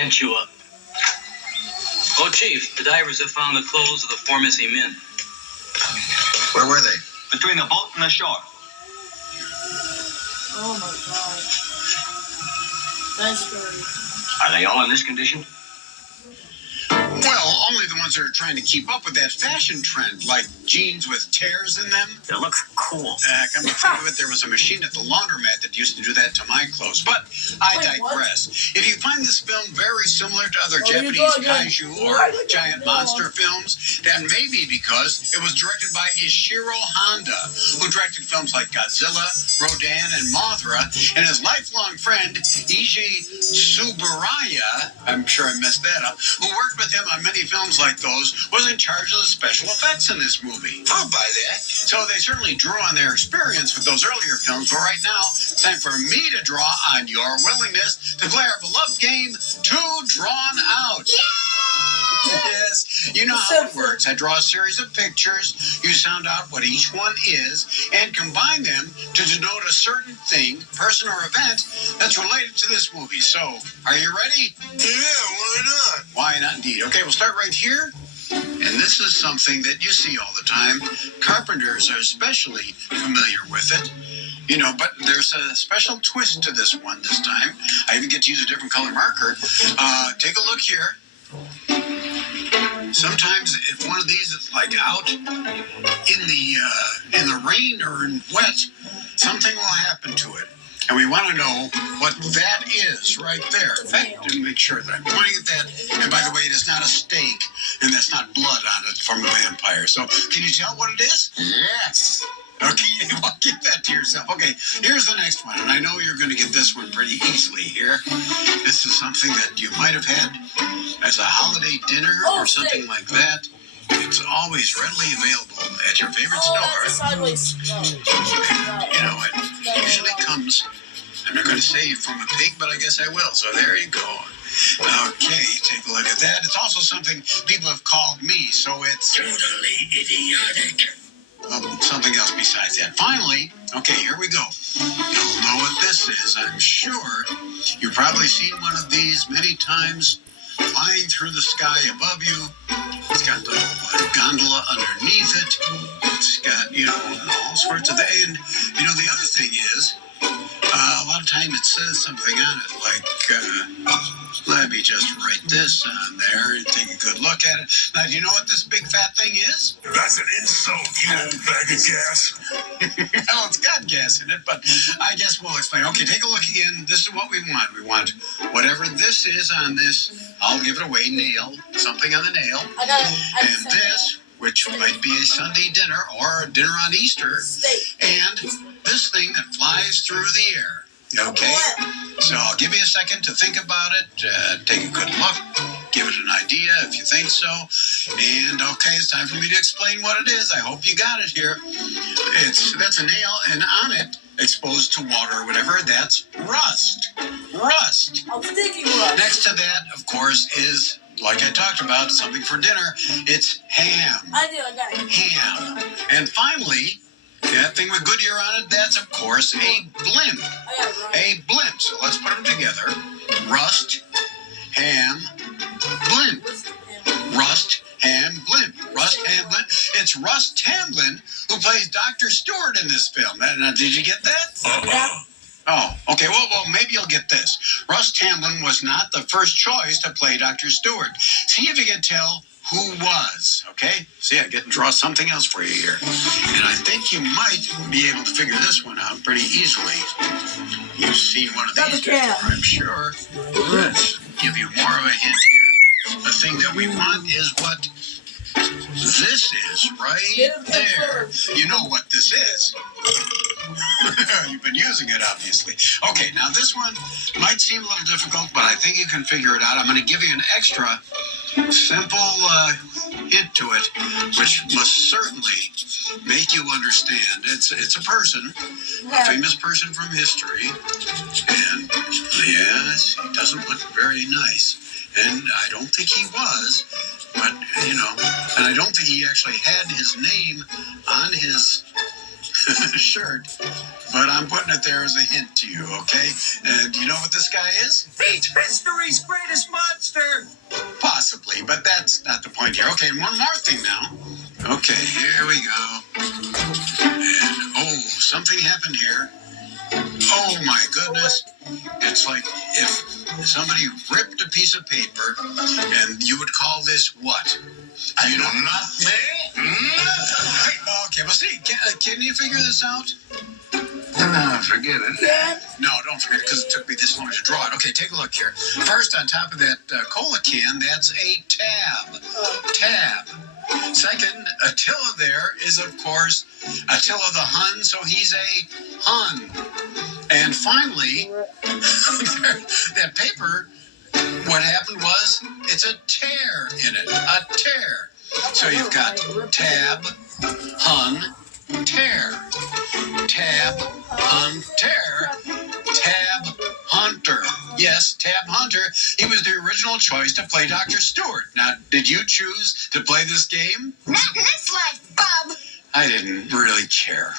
can't chew up. Oh, Chief, the divers have found the clothes of the 4 missing men. Where were they? Between the boat and the shore. Oh my god. That's dirty. Are they all in this condition? Well, only the ones that are trying to keep up with that fashion trend, like jeans with tears in them. It looks cool. Come to think of it, there was a machine at the laundromat that used to do that to my clothes. But I digress. If you find this film very similar to other Japanese kaiju or giant monster films, then maybe because it was directed by Ishiro Honda, who directed films like Godzilla, Rodan, and Mothra, and his lifelong friend, Eiji Tsuburaya, I'm sure I messed that up, who worked with him on many films like those, was in charge of the special effects in this movie. I'll buy that. So they certainly drew on their experience with those earlier films, but right now, it's time for me to draw on your willingness to play our beloved game, Two Drawn Out. Yes, you know how it works. I draw a series of pictures, you sound out what each one is, and combine them to denote a certain thing, person, or event that's related to this movie. So, are you ready? Yeah, why not? Why not indeed? Okay, we'll start right here. And this is something that you see all the time. Carpenters are especially familiar with it. You know, but there's a special twist to this one this time. I even get to use a different color marker. Take a look here. Sometimes if one of these is like out in the rain or in wet, something will happen to it. And we want to know what that is right there. In fact, to make sure that I'm pointing at that. And by the way, it is not a steak, and that's not blood on it from a vampire. So can you tell what it is? Yes. Okay, well, keep that to yourself. Okay, here's the next one, and I know you're going to get this one pretty easily here. This is something that you might have had as a holiday dinner or something like that. It's always readily available at your favorite store. You know, it usually comes, I'm not going to say from a pig, but I guess I will. So there you go. Okay, take a look at that. It's also something people have called me, so it's Totally idiotic. something else besides that. Finally, okay, here we go. You'll know what this is, I'm sure. You've probably seen one of these many times flying through the sky above you. It's got the gondola underneath it. It's got, you know, all sorts of the end. You know, the other thing is, a lot of times it says something on it, like, let me just write this on there and take a good look at it. Now, do you know what this big fat thing is? That's an insult, you old bag of gas. Well, it's got gas in it, but I guess we'll explain. Okay, take a look again. This is what we want. We want whatever this is on this, I'll give it away, nail, something on the nail. And this, which might be a Sunday dinner or a dinner on Easter, and this thing that flies through the air. Okay? So I'll give you a second to think about it, take a good look, give it an idea if you think so. And okay, it's time for me to explain what it is. I hope you got it here. That's a nail, and on it, exposed to water or whatever, that's rust. Rust. I'm thinking rust. Next to that, of course, is, like I talked about, something for dinner. It's ham. I got it. Ham. And finally, that thing with Goodyear on it, that's, of course, a blimp. I got it right. A blimp. So let's put them together. Rust, ham, blimp. Rust, ham, blimp. Rust, ham, blimp. It's Russ Tamblyn who plays Dr. Stewart in this film. Now, did you get that? Yeah. Oh, okay. Well, maybe you'll get this. Russ Tamblyn was not the first choice to play Dr. Stewart. See if you can tell who was, okay? See, I get to draw something else for you here. And I think you might be able to figure this one out pretty easily. You've seen one of these before, I'm sure. Let's give you more of a hint here. The thing that we want is what this is right there. You know what this is. You've been using it, obviously. Okay, now this one might seem a little difficult, but I think you can figure it out. I'm going to give you an extra simple hint to it, which must certainly make you understand. It's a person, a famous person from history, and yes, he doesn't look very nice. And I don't think he was, but, you know, and I don't think he actually had his name on his shirt, but I'm putting it there as a hint to you, okay? And you know what this guy is? Beat history's greatest mud Okay, and one more thing now. Okay, here we go. And, oh, something happened here. Oh my goodness. It's like if somebody ripped a piece of paper, and you would call this what? You know nothing? Okay, well, see, can you figure this out? No, forget it. Yeah. No, don't forget it, because it took me this long to draw it. Okay, take a look here. First, on top of that cola can, that's a tab. Tab. Second, Attila there is, of course, Attila the Hun, so he's a Hun. And finally, that paper, what happened was, it's a tear in it. A tear. So you've got tab, Hun, tear. Tab, Hun, tear. Tab Hunter. Yes, Tab Hunter. He was the original choice to play Dr. Stewart. Now, did you choose to play this game? Not in this life, Bob. I didn't really care.